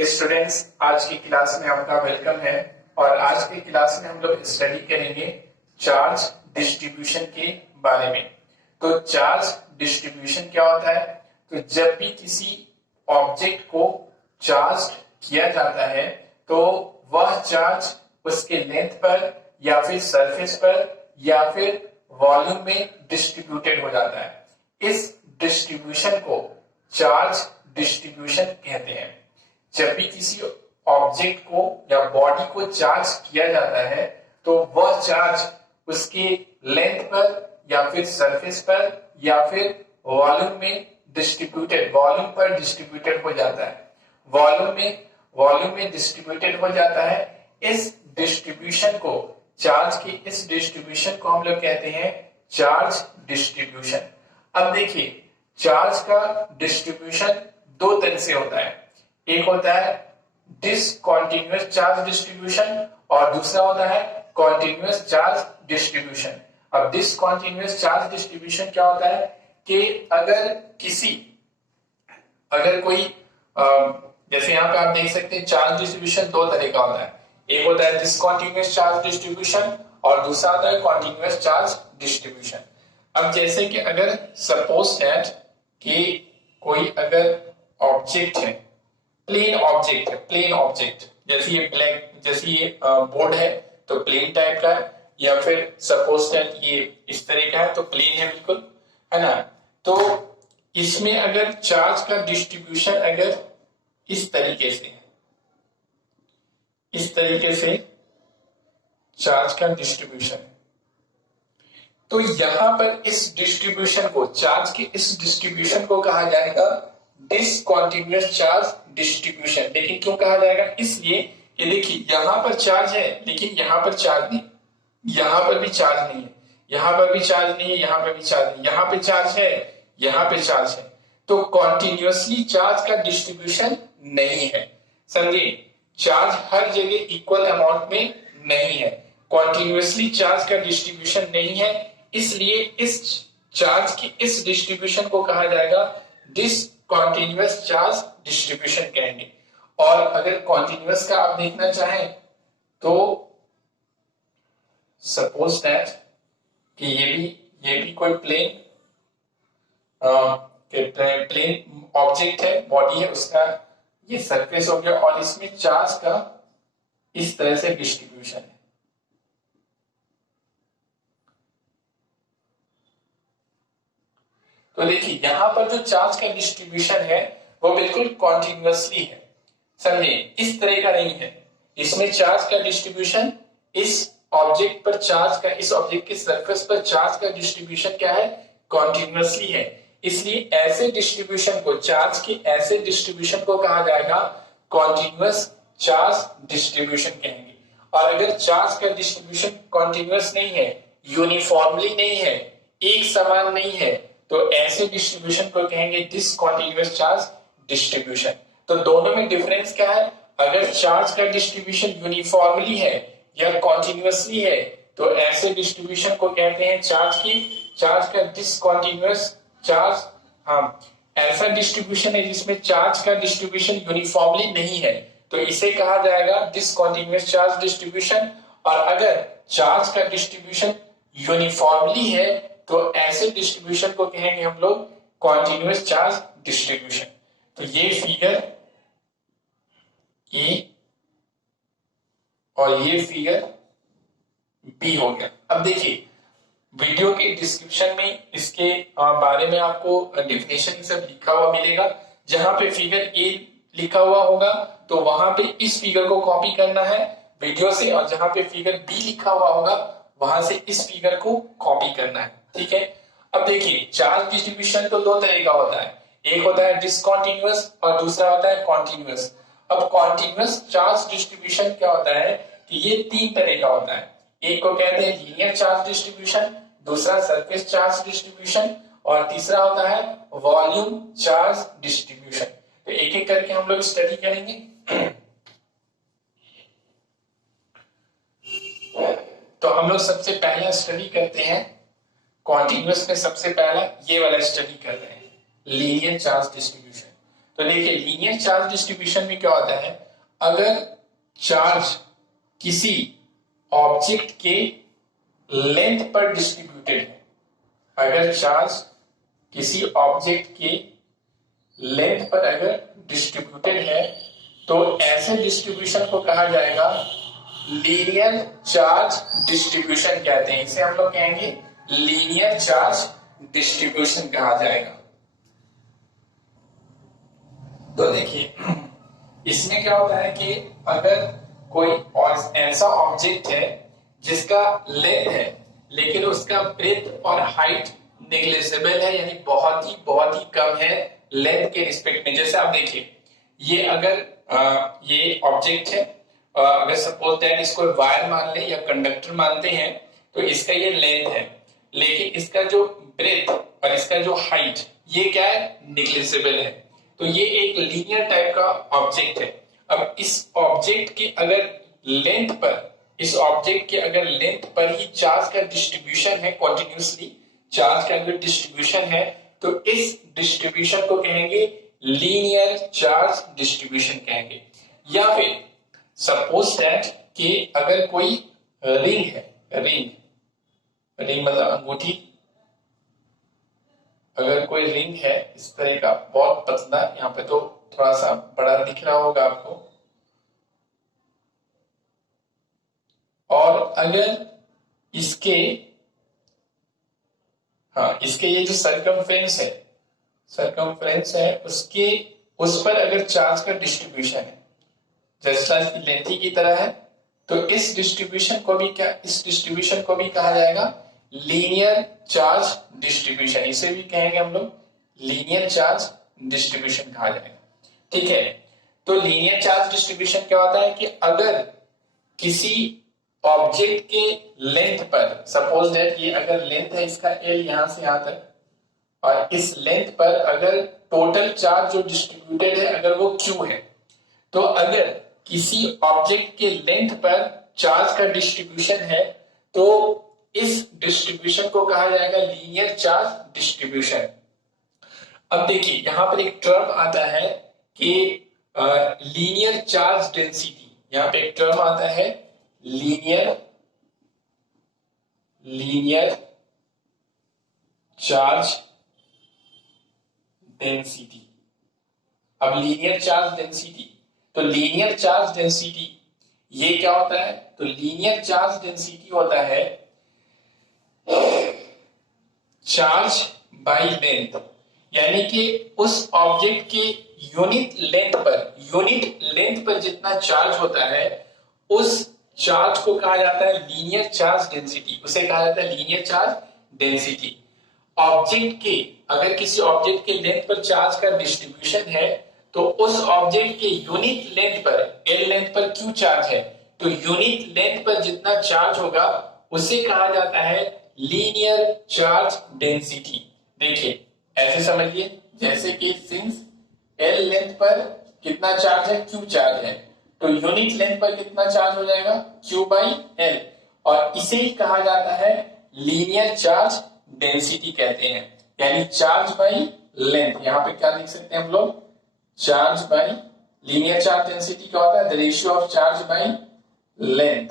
Students, आज की class में आपका वेलकम है। और आज की क्लास में हम लोग स्टडी करेंगे चार्ज डिस्ट्रीब्यूशन के बारे में। तो चार्ज डिस्ट्रीब्यूशन क्या होता है? तो जब भी किसी ऑब्जेक्ट को चार्ज किया जाता है तो वह चार्ज उसके लेंथ पर या फिर सरफेस पर या फिर वॉल्यूम में डिस्ट्रीब्यूटेड हो जाता है। इस डिस्ट्रीब्यूशन को चार्ज डिस्ट्रीब्यूशन कहते हैं। जब भी किसी ऑब्जेक्ट को या बॉडी को चार्ज किया जाता है तो वह चार्ज उसके लेंथ पर या फिर सरफेस पर या फिर वॉल्यूम पर डिस्ट्रीब्यूटेड हो जाता है। वॉल्यूम में डिस्ट्रीब्यूटेड हो जाता है। इस डिस्ट्रीब्यूशन को हम लोग कहते हैं चार्ज डिस्ट्रीब्यूशन। अब देखिए, चार्ज का डिस्ट्रीब्यूशन दो तरह से होता है। एक होता है डिसकंटीन्यूअस चार्ज डिस्ट्रीब्यूशन और दूसरा होता है कॉन्टिन्यूअस चार्ज डिस्ट्रीब्यूशन। अब डिसकंटीन्यूअस चार्ज डिस्ट्रीब्यूशन क्या होता है कि अगर कोई जैसे यहाँ पे आप देख सकते हैं चार्ज डिस्ट्रीब्यूशन दो तरह का होता है। एक होता है डिसकंटीन्यूअस चार्ज डिस्ट्रीब्यूशन और दूसरा होता है कॉन्टिन्यूअस चार्ज डिस्ट्रीब्यूशन। अब जैसे कि अगर सपोज दैट कि कोई अगर ऑब्जेक्ट है, प्लेन ऑब्जेक्ट जैसे ये बोर्ड है तो प्लेन टाइप का है, या फिर सपोज दैट ये इस तरह का है तो प्लेन है, बिल्कुल है ना। तो इसमें अगर चार्ज का डिस्ट्रीब्यूशन अगर इस तरीके से चार्ज का डिस्ट्रीब्यूशन है तो यहां पर इस डिस्ट्रीब्यूशन को कहा जाएगा डिसकंटीन्यूअस चार्ज डिस्ट्रीब्यूशन। लेकिन क्यों कहा जाएगा? इसलिए कि देखिए यहां पर चार्ज है लेकिन यहां पर चार्ज नहीं, यहां पर भी चार्ज नहीं है, यहां पर भी चार्ज नहीं है, यहां पर भी चार्ज नहीं, यहां पे चार्ज है, यहां पे चार्ज है। तो कॉन्टिन्यूअसली चार्ज का डिस्ट्रीब्यूशन नहीं है। समझे? चार्ज हर जगह इक्वल अमाउंट में नहीं है। कॉन्टिन्यूअसली चार्ज का डिस्ट्रीब्यूशन नहीं है, इसलिए इस चार्ज की इस डिस्ट्रीब्यूशन को कहा जाएगा डिसकंटीन्यूअस चार्ज डिस्ट्रीब्यूशन कहेंगे। और अगर कॉन्टिन्यूअस का आप देखना चाहें तो सपोज दैट कि ये भी कोई प्लेन ऑब्जेक्ट है, बॉडी है, उसका ये सरफेस हो गया और इसमें चार्ज का इस तरह से डिस्ट्रीब्यूशन है। तो देखिए यहां पर जो चार्ज का डिस्ट्रीब्यूशन है वो बिल्कुल कॉन्टिन्यूअसली है। समझे? इस तरह का नहीं है। इसमें चार्ज का डिस्ट्रीब्यूशन इस ऑब्जेक्ट के सरफेस पर चार्ज का डिस्ट्रीब्यूशन क्या है? कॉन्टिन्यूअसली है। इसलिए ऐसे डिस्ट्रीब्यूशन को कहा जाएगा कॉन्टिन्यूअस चार्ज डिस्ट्रीब्यूशन कहेंगे। और अगर चार्ज का डिस्ट्रीब्यूशन कॉन्टिन्यूअस नहीं है, यूनिफॉर्मली नहीं है, एक समान नहीं है, तो ऐसे डिस्ट्रीब्यूशन को कहेंगे डिसकंटीन्यूअस चार्ज डिस्ट्रीब्यूशन। तो दोनों में डिफरेंस क्या है? अगर चार्ज का डिस्ट्रीब्यूशन यूनिफॉर्मली है या कॉन्टिन्यूअसली है तो ऐसे डिस्ट्रीब्यूशन को कहते हैं चार्ज का डिसकंटीन्यूअस चार्ज। ऐसा डिस्ट्रीब्यूशन है जिसमें चार्ज का डिस्ट्रीब्यूशन यूनिफॉर्मली नहीं है तो इसे कहा जाएगा डिसकंटीन्यूअस चार्ज डिस्ट्रीब्यूशन। और अगर चार्ज का डिस्ट्रीब्यूशन यूनिफॉर्मली है तो ऐसे डिस्ट्रीब्यूशन को कहेंगे हम लोग कॉन्टिन्यूअस चार्ज डिस्ट्रीब्यूशन। तो ये फिगर ए और ये फिगर बी हो गया। अब देखिए वीडियो के डिस्क्रिप्शन में इसके बारे में आपको डेफिनेशन सब लिखा हुआ मिलेगा। जहां पे फिगर ए लिखा हुआ होगा तो वहां पे इस फिगर को कॉपी करना है वीडियो से, और जहां पे फिगर बी लिखा हुआ होगा वहां से इस फिगर को कॉपी करना है। ठीक है? अब देखिए चार्ज डिस्ट्रीब्यूशन तो दो तरह का होता है। एक होता है डिसकंटीन्यूअस और दूसरा होता है कॉन्टिन्यूअस। अब कॉन्टिन्यूअस चार्ज डिस्ट्रीब्यूशन क्या होता है कि ये तीन तरह का होता है। एक को कहते हैं लीनियर चार्ज डिस्ट्रीब्यूशन, दूसरा सरफेस चार्ज डिस्ट्रीब्यूशन और तीसरा होता है वॉल्यूम चार्ज डिस्ट्रीब्यूशन। तो एक एक करके हम लोग स्टडी करेंगे। तो हम लोग सबसे पहला स्टडी करते हैं कॉन्टिन्यूअस में। सबसे पहला ये वाला स्टडी कर रहे हैं लीनियर चार्ज डिस्ट्रीब्यूशन। तो देखिए लीनियर चार्ज डिस्ट्रीब्यूशन में क्या होता है, अगर चार्ज किसी ऑब्जेक्ट के लेंथ पर डिस्ट्रीब्यूटेड है, अगर चार्ज किसी ऑब्जेक्ट के लेंथ पर अगर डिस्ट्रीब्यूटेड है तो ऐसे डिस्ट्रीब्यूशन को कहा जाएगा लीनियर चार्ज डिस्ट्रीब्यूशन कहते हैं। इसे हम लोग कहेंगे लीनियर चार्ज डिस्ट्रीब्यूशन कहा जाएगा। तो देखिए इसमें क्या होता है कि अगर कोई और ऐसा ऑब्जेक्ट है जिसका लेंथ है लेकिन उसका ब्रेथ और हाइट नेग्लिजिबल है, यानी बहुत ही कम है लेंथ के रिस्पेक्ट में। जैसे आप देखिए ये अगर ये ऑब्जेक्ट है, अगर सपोज दैट इसको वायर मान ले या कंडक्टर मानते हैं तो इसका ये लेंथ है, लेकिन इसका जो ब्रेथ और इसका जो हाइट ये क्या है, नेग्लिजिबल है। तो ये एक लीनियर टाइप का ऑब्जेक्ट है। अब इस ऑब्जेक्ट के अगर लेंथ पर, इस ऑब्जेक्ट के अगर लेंथ पर ही चार्ज का डिस्ट्रीब्यूशन है, कॉन्टिन्यूसली चार्ज का अगर डिस्ट्रीब्यूशन है तो इस डिस्ट्रीब्यूशन को कहेंगे लीनियर चार्ज डिस्ट्रीब्यूशन कहेंगे। या फिर सपोज दैट कि अगर कोई रिंग है, रिंग मतलब अंगूठी, अगर कोई रिंग है इस तरह का बहुत पतला, यहाँ पे तो थोड़ा सा बड़ा दिख रहा होगा आपको, और अगर इसके इसके ये जो सरकमफ्रेंस है उसके उस पर अगर चार्ज का डिस्ट्रीब्यूशन है जैसा इसकी लेंथ की तरह है तो इस डिस्ट्रीब्यूशन को भी कहा जाएगा लीनियर चार्ज डिस्ट्रीब्यूशन। इसे भी कहेंगे हम लोग लीनियर चार्ज डिस्ट्रीब्यूशन कहा जाएगा। ठीक है, तो लीनियर चार्ज डिस्ट्रीब्यूशन क्या होता है कि अगर किसी ऑब्जेक्ट के लेंथ पर, सपोज दैट ये अगर लेंथ है इसका L यहां से यहां तक, और इस लेंथ पर अगर टोटल चार्ज जो डिस्ट्रीब्यूटेड है अगर वो Q है, तो अगर किसी ऑब्जेक्ट के लेंथ पर चार्ज का डिस्ट्रीब्यूशन है तो इस डिस्ट्रीब्यूशन को कहा जाएगा लीनियर चार्ज डिस्ट्रीब्यूशन। अब देखिए यहां पर एक टर्म आता है कि लीनियर चार्ज डेंसिटी, यहां पे एक टर्म आता है लीनियर चार्ज डेंसिटी। अब लीनियर चार्ज डेंसिटी, तो लीनियर चार्ज डेंसिटी ये क्या होता है, तो लीनियर चार्ज डेंसिटी होता है चार्ज बाय लेंथ, यानी कि उस ऑब्जेक्ट के यूनिट लेंथ पर जितना चार्ज होता है उस चार्ज को कहा जाता है लीनियर चार्ज डेंसिटी, उसे कहा जाता है लीनियर चार्ज डेंसिटी। ऑब्जेक्ट के, अगर किसी ऑब्जेक्ट के लेंथ पर चार्ज का डिस्ट्रीब्यूशन है तो उस ऑब्जेक्ट के यूनिट लेंथ पर, L लेंथ पर Q चार्ज है, तो यूनिट लेंथ पर जितना चार्ज होगा उसे कहा जाता है लीनियर चार्ज डेंसिटी। देखिए ऐसे समझिए जैसे कि सिंस L लेंथ पर कितना चार्ज है, Q चार्ज है, तो यूनिट लेंथ पर कितना चार्ज हो जाएगा, Q बाई L, और इसे ही कहा जाता है लीनियर चार्ज डेंसिटी कहते हैं, यानी चार्ज बाई लेंथ। यहां पे क्या लिख सकते हैं हम लोग, charge by, linear charge density क्या होता है, the ratio of charge by length,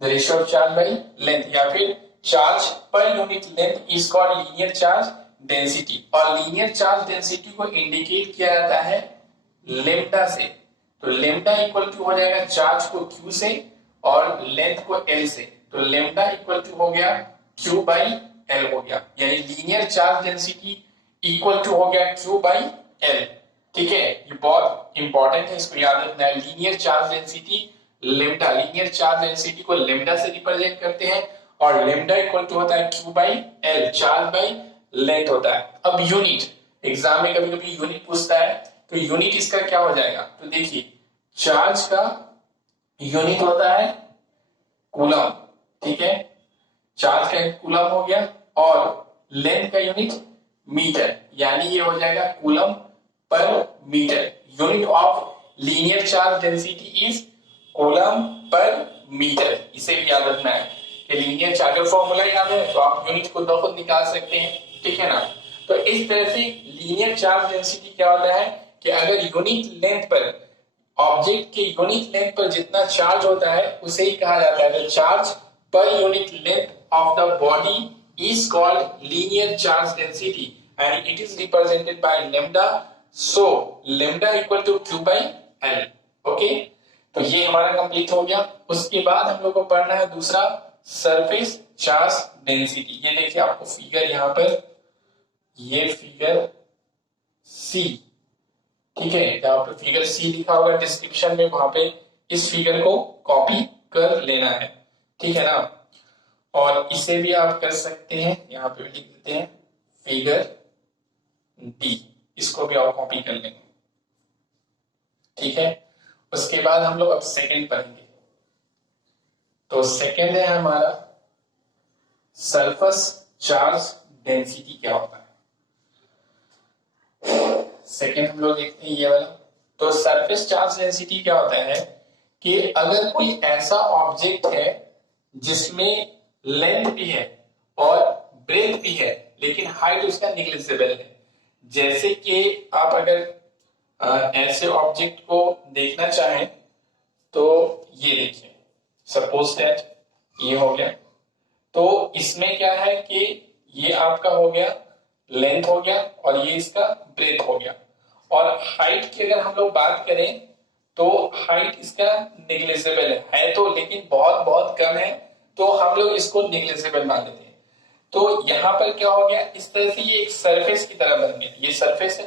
the ratio of charge by length, या फिर charge per unit length is called linear charge density. और लीनियर चार्ज डेंसिटी को इंडिकेट किया जाता है लेम्डा से, तो लेम्डा इक्वल टू हो जाएगा चार्ज को Q से और लेंथ को L से, तो लेम्डा इक्वल टू हो गया Q बाई L हो गया, यानी linear charge density equal to हो गया Q बाई L। ठीक है, ये बहुत इंपॉर्टेंट है, इसको याद रखना है। Linear charge density lambda, linear charge density को लेम्डा से रिप्रेजेंट करते हैं और लेम्डा इक्वल टू होता है Q by L, charge by length होता है। अब यूनिट, एग्जाम में कभी कभी यूनिट पूछता है, तो यूनिट इसका क्या हो जाएगा, तो देखिए चार्ज का यूनिट होता है कूलम, ठीक है, चार्ज का कूलम हो गया, और लेंथ का यूनिट मीटर, यानी ये हो जाएगा coulomb per metre. Unit of linear charge density is coulomb per metre, इसे भी याद रखना है कि लीनियर चार्ज का फॉर्मूला याद है तो आप यूनिट खुद ब खुद निकाल सकते हैं। ठीक है ना, तो इस तरह से लीनियर चार्ज डेंसिटी क्या होता है कि अगर यूनिट लेंथ पर ऑब्जेक्ट के यूनिट लेंथ पर जितना चार्ज होता है उसे ही कहा जाता है charge per unit length of the body is called linear charge density and it is represented by lambda, so lambda equal to Q by L। Okay, तो ये हमारा कंप्लीट हो गया। उसके बाद हम लोग को पढ़ना है दूसरा सरफेस चार्ज डेंसिटी। ये देखिए आपको फिगर यहां पर, ये फिगर सी, ठीक है, जहां पर फिगर सी लिखा होगा डिस्क्रिप्शन में, वहां पे इस फिगर को कॉपी कर लेना है, ठीक है ना। और इसे भी आप कर सकते हैं, यहाँ पे भी लिख देते हैं फिगर डी, इसको भी आप कॉपी कर लेंगे, ठीक है। उसके बाद हम लोग अब सेकंड पढ़ेंगे। तो सेकंड है हमारा सरफेस चार्ज डेंसिटी क्या होता है। सेकंड हम लोग देखते हैं ये वाला। तो सरफेस चार्ज डेंसिटी क्या होता है कि अगर कोई ऐसा ऑब्जेक्ट है जिसमें लेंथ भी है और ब्रेथ भी है लेकिन हाइट उसका निग्लिजिबल है, जैसे कि आप अगर ऐसे ऑब्जेक्ट को देखना चाहें तो ये देखिए, सपोज दैट ये हो गया, तो इसमें क्या है कि ये आपका हो गया लेंथ हो गया और ये इसका ब्रेथ हो गया। और हाइट की अगर हम लोग बात करें तो हाइट इसका निग्लिजिबल है तो, लेकिन बहुत बहुत कम है, तो हम लोग इसको निग्लिजिबल मान लेते हैं। तो यहां पर क्या हो गया, इस तरह से ये एक सरफेस की तरह बन गया। ये सरफेस है,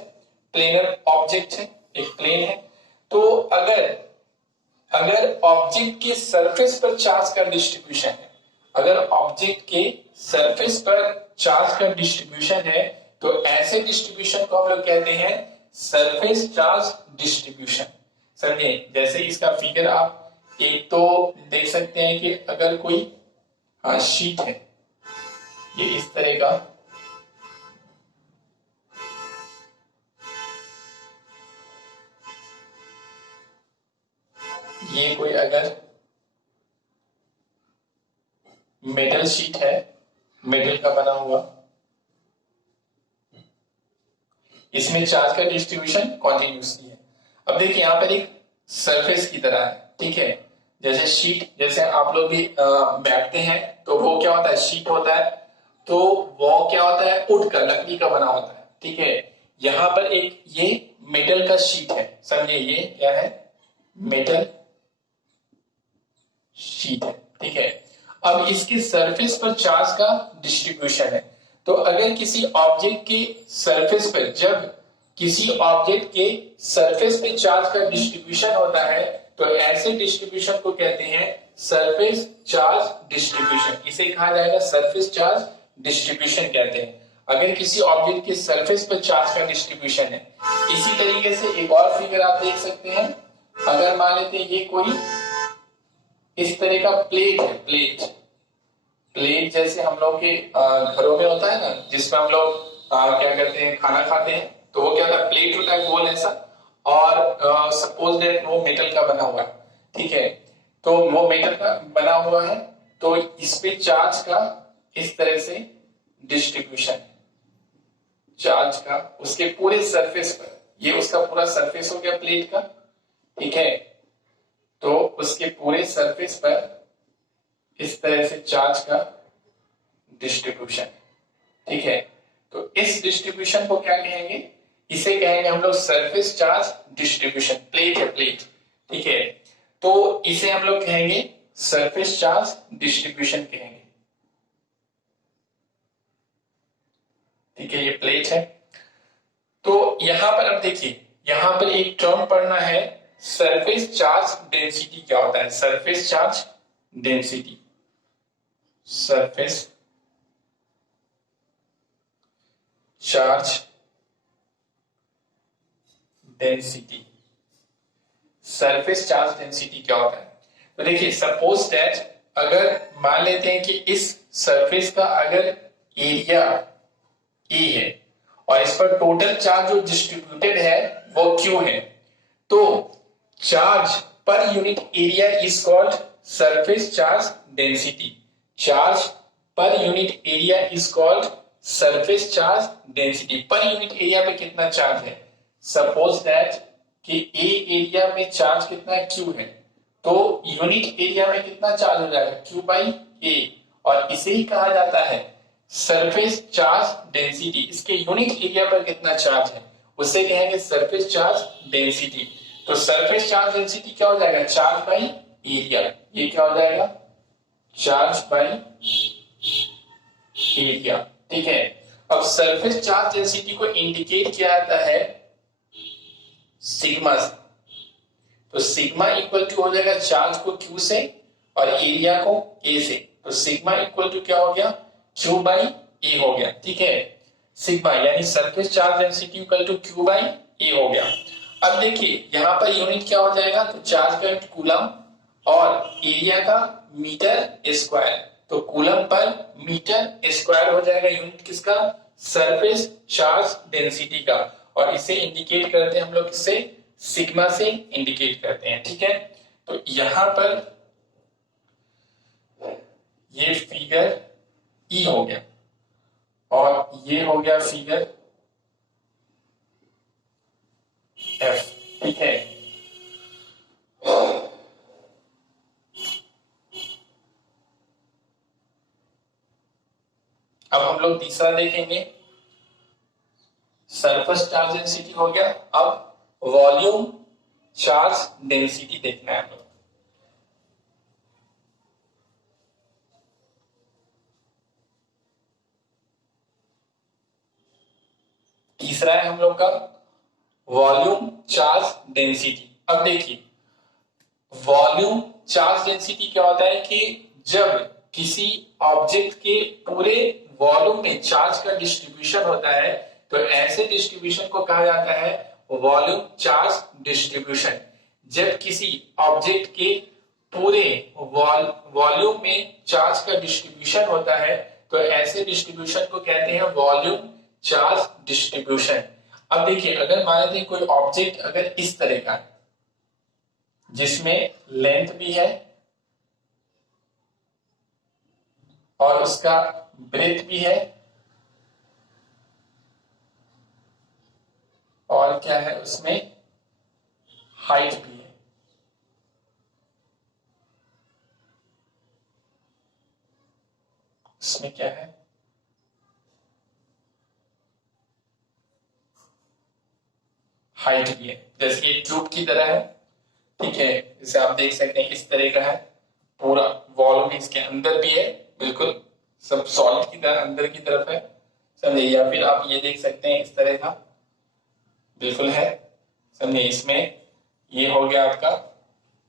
प्लेनर ऑब्जेक्ट है, एक प्लेन है। तो अगर ऑब्जेक्ट के सरफेस पर चार्ज का डिस्ट्रीब्यूशन है, अगर ऑब्जेक्ट के सरफेस पर चार्ज का डिस्ट्रीब्यूशन है तो ऐसे डिस्ट्रीब्यूशन को हम लोग कहते हैं सरफेस चार्ज डिस्ट्रीब्यूशन। समझे, जैसे इसका फिगर आप एक तो देख सकते हैं कि अगर कोई शीट है, ये इस तरह का, ये कोई अगर मेटल शीट है, मेटल का बना हुआ, इसमें चार्ज का डिस्ट्रीब्यूशन कॉन्टिन्यूसली है। अब देखिए यहां पर एक सरफेस की तरह है, ठीक है, जैसे शीट, जैसे आप लोग भी बैठते हैं तो वो क्या होता है, शीट होता है, तो वो क्या होता है, वुड का, लकड़ी का बना होता है, ठीक है। यहां पर एक ये मेटल का शीट है, समझिए ये क्या है, मेटल शीट है, ठीक है। अब इसके सरफेस पर चार्ज का डिस्ट्रीब्यूशन है, तो अगर किसी ऑब्जेक्ट के सरफेस पर, जब किसी ऑब्जेक्ट के सरफेस पे चार्ज का डिस्ट्रीब्यूशन होता है तो ऐसे डिस्ट्रीब्यूशन को कहते हैं सरफेस चार्ज डिस्ट्रीब्यूशन। इसे कहा जाएगा सरफेस चार्ज डिस्ट्रीब्यूशन कहते हैं, अगर किसी ऑब्जेक्ट के सरफेस पर चार्ज का डिस्ट्रीब्यूशन है। इसी तरीके से एक और फिगर आप देख सकते हैं, अगर मान लेते हैं ये कोई इस तरह का प्लेट है, प्लेट जैसे हम लोग के घरों में होता है ना, जिसमें हम लोग क्या करते हैं, खाना खाते हैं, तो वो क्या होता है, प्लेट होता है गोल ऐसा, और सपोज दैट वो मेटल का बना हुआ है, ठीक है, तो वो मेटल का बना हुआ है, तो इस पे चार्ज का इस तरह से डिस्ट्रीब्यूशन, चार्ज का उसके पूरे सरफेस पर, ये उसका पूरा सरफेस हो गया प्लेट का, ठीक है, तो उसके पूरे सरफेस पर इस तरह से चार्ज का डिस्ट्रीब्यूशन, ठीक है। तो इस डिस्ट्रीब्यूशन को क्या कहेंगे, इसे कहेंगे हम लोग सरफेस चार्ज डिस्ट्रीब्यूशन। प्लेट है, प्लेट, ठीक है, तो इसे हम लोग कहेंगे सरफेस चार्ज डिस्ट्रीब्यूशन कहेंगे, ठीक है, ये प्लेट है। तो यहां पर अब देखिए, यहां पर एक टर्म पढ़ना है, सरफेस चार्ज डेंसिटी क्या होता है, surface charge density, surface charge density, surface charge density क्या होता है। तो देखिए सपोज दैट, अगर मान लेते हैं कि इस सरफेस का अगर एरिया ए है और इस पर टोटल चार्ज जो डिस्ट्रीब्यूटेड है वो Q है, तो charge per unit area is called surface charge density, charge per unit area is called surface charge density per unit area पे कितना चार्ज है। सपोज दैट कि ए एरिया में चार्ज कितना है, क्यू है, तो यूनिट एरिया में कितना चार्ज हो जाएगा, क्यू बाई ए, और इसे ही कहा जाता है सरफेस चार्ज डेंसिटी। इसके यूनिट एरिया पर कितना चार्ज है उसे कहेंगे सरफेस चार्ज डेंसिटी। तो सरफेस चार्ज डेंसिटी क्या हो जाएगा, चार्ज बाई एरिया। ये क्या हो जाएगा, चार्ज बाई एरिया। ठीक है, अब सरफेस चार्ज डेंसिटी को इंडिकेट किया जाता है सिग्मा से। तो सिग्मा इक्वल टू हो जाएगा चार्ज को क्यू से और एरिया को ए से। तो सिग्मा इक्वल टू क्या हो गया, क्यू बाई ए हो गया। ठीक है, सिग्मा यानी surface charge density equal to Q by A हो गया। अब देखिए यहां पर यूनिट क्या हो जाएगा, तो चार्ज का यूनिट कूलम और एरिया का मीटर स्क्वायर। तो कूलम पर मीटर स्क्वायर हो जाएगा यूनिट किसका, सरफेस चार्ज डेंसिटी का। और इसे इंडिकेट करते हैं हम लोग किससे, सिग्मा से इंडिकेट करते हैं। ठीक है, तो यहां पर ये फिगर ई हो गया और ये हो गया फिगर एफ। ठीक है, अब हम लोग तीसरा देखेंगे, सरफेस चार्ज डेंसिटी हो गया। अब वॉल्यूम चार्ज डेंसिटी देखना है हम लोग। तीसरा है हम लोग का वॉल्यूम चार्ज डेंसिटी। अब देखिए वॉल्यूम चार्ज डेंसिटी क्या होता है कि जब किसी ऑब्जेक्ट के पूरे वॉल्यूम में चार्ज का डिस्ट्रीब्यूशन होता है तो ऐसे डिस्ट्रीब्यूशन को कहा जाता है वॉल्यूम चार्ज डिस्ट्रीब्यूशन। जब किसी ऑब्जेक्ट के पूरे वॉल्यूम में चार्ज का डिस्ट्रीब्यूशन होता है तो ऐसे डिस्ट्रीब्यूशन को कहते हैं वॉल्यूम चार्ज डिस्ट्रीब्यूशन। अब देखिए अगर मान लीजिए कोई ऑब्जेक्ट अगर इस तरह का जिसमें लेंथ भी है और उसका ब्रेथ भी है और क्या है उसमें हाइट भी है। इसमें क्या है, हाइट भी है, जैसे ये ट्यूब की तरह है। ठीक है, जैसे आप देख सकते हैं इस तरह का है, पूरा वॉल्यूम इसके अंदर भी है, बिल्कुल सब सॉलिड की तरह अंदर की तरफ है, समझे। या फिर आप ये देख सकते हैं इस तरह का बिल्कुल है, समझे। इसमें ये हो गया आपका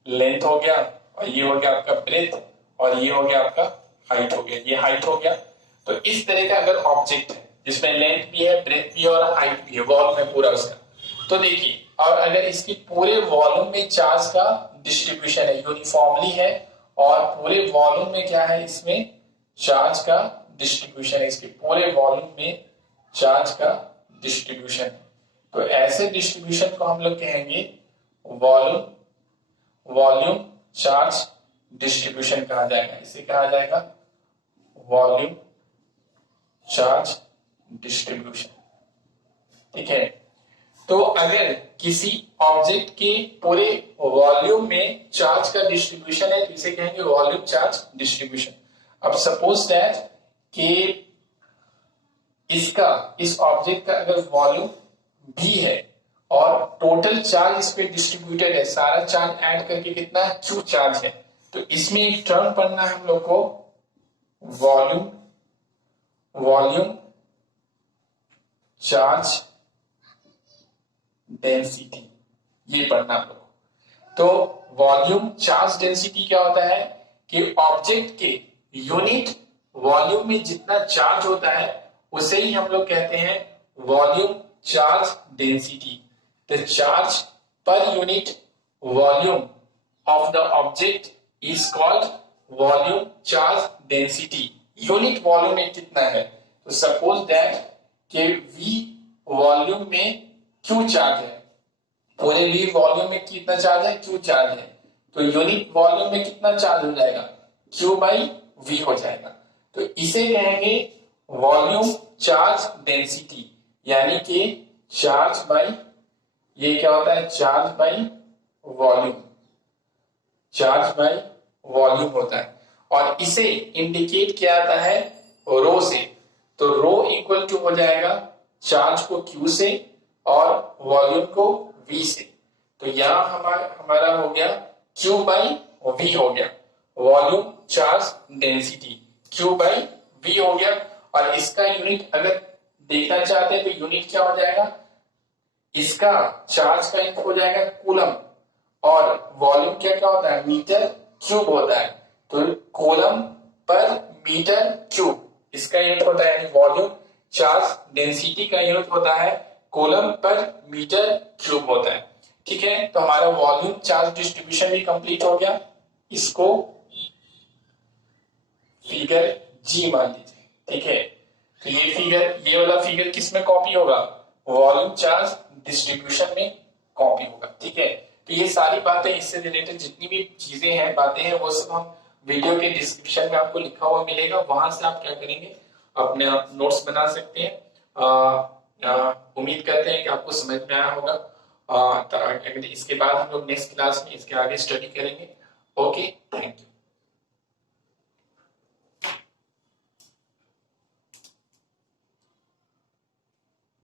लेंथ हो गया और ये हो गया आपका ब्रेथ और ये हो गया आपका हाइट हो गया, ये हाइट हो गया। तो इस तरह का अगर ऑब्जेक्ट है जिसमें लेंथ भी है, ब्रेथ भी है और हाइट भी है, वॉल्यूम है पूरा उसका, तो देखिए और अगर इसकी पूरे वॉल्यूम में चार्ज का डिस्ट्रीब्यूशन है, यूनिफॉर्मली है और पूरे वॉल्यूम में क्या है, इसमें चार्ज का डिस्ट्रीब्यूशन है, इसके पूरे वॉल्यूम में चार्ज का डिस्ट्रीब्यूशन है, तो ऐसे डिस्ट्रीब्यूशन को हम लोग कहेंगे वॉल्यूम चार्ज डिस्ट्रीब्यूशन कहा जाएगा। इसे कहा जाएगा वॉल्यूम चार्ज डिस्ट्रीब्यूशन। ठीक है, तो अगर किसी ऑब्जेक्ट के पूरे वॉल्यूम में चार्ज का डिस्ट्रीब्यूशन है तो इसे कहेंगे वॉल्यूम चार्ज डिस्ट्रीब्यूशन। अब सपोज दैट कि इस ऑब्जेक्ट का अगर वॉल्यूम भी है और टोटल चार्ज इस पे डिस्ट्रीब्यूटेड है, सारा चार्ज ऐड करके कितना क्यू चार्ज है, तो इसमें एक टर्म पढ़ना है हम लोग को वॉल्यूम चार्ज डेंसिटी, ये पढ़ना हम लोग। तो वॉल्यूम चार्ज डेंसिटी क्या होता है कि ऑब्जेक्ट के यूनिट वॉल्यूम में जितना चार्ज होता है उसे ही हम लोग कहते हैं volume charge density. The charge per unit volume of the object is called volume charge density. Unit volume में कितना है, तो सपोज दैट कि V वॉल्यूम में Q चार्ज है, पूरे V वॉल्यूम में कितना चार्ज है, Q चार्ज है, तो यूनिट वॉल्यूम में कितना चार्ज हो जाएगा, Q बाई V हो जाएगा। तो इसे कहेंगे वॉल्यूम चार्ज डेंसिटी, यानी कि चार्ज बाई, ये क्या होता है, charge by volume, charge by volume होता है। और इसे इंडिकेट किया जाता है रो से। तो रो इक्वल टू हो जाएगा चार्ज को क्यू से और वॉल्यूम को वी से। तो यहां हमारा हो गया क्यू बाई वी हो गया, volume charge density Q by V हो गया। और इसका यूनिट अगर देखना चाहते हैं तो यूनिट क्या हो जाएगा, इसका चार्ज का यूनिट हो जाएगा कूलम और वॉल्यूम क्या क्या होता है, मीटर क्यूब होता है। तो कूलम पर मीटर क्यूब इसका यूनिट होता है, यानी वॉल्यूम चार्ज डेंसिटी का यूनिट होता है कूलम पर मीटर क्यूब होता है। ठीक है, तो हमारा वॉल्यूम चार्ज डिस्ट्रीब्यूशन भी कंप्लीट हो गया। इसको फिगर जी मान लीजिए। ठीक है, तो ये वाला फिगर किस में कॉपी होगा, वॉल्यूम चार्ज डिस्ट्रीब्यूशन में कॉपी होगा। ठीक है, तो ये सारी बातें, इससे रिलेटेड जितनी भी चीजें हैं, बातें हैं, वो सब हम वीडियो के डिस्क्रिप्शन में आपको लिखा हुआ मिलेगा, वहां से आप क्या करेंगे, अपने नोट्स बना सकते हैं। उम्मीद करते हैं कि आपको समझ में आया होगा। इसके बाद हम लोग नेक्स्ट क्लास में इसके आगे स्टडी करेंगे। Okay, thank you.